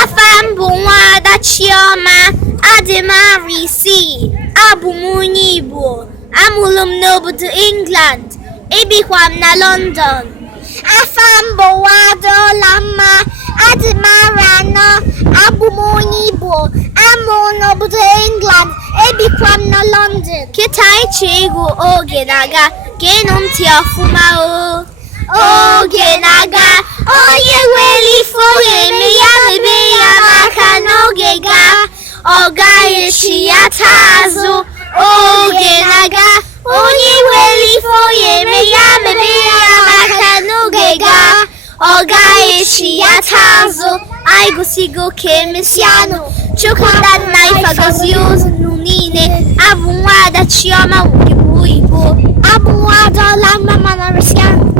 Afa m bụ Nwada Chioma Adịmarịsị. Abụ m onye Igbo. Amụrụ m n'obodo England. Ebikwa m na London. Afa m bụ Nwada Ọlamma Adịmaranọ. Abụ m onye Igbo. Amụrụ n'obodo England. Ebikwa m na London. Kịta ịchọ egwu oge na-aga. Geenụ ntị ọfụma o. Oge na-aga, onye nwere ife ọ ga-eme ya mebe ya maka n'oge gaa, ọ gaghị echi ya taa azụ. Oge na-aga, onye nwere ife ọ ga-eme ya mebe ya maka n'oge gaa, ọ gaghị echi ya taa azụ. Anyị gosigo ka emesịanụ. Chukwu nna nna ife gọzie unu niile. Abụ Nwada Chioma Igbo. Abụ Nwada Ọlamma Adịmarịsị.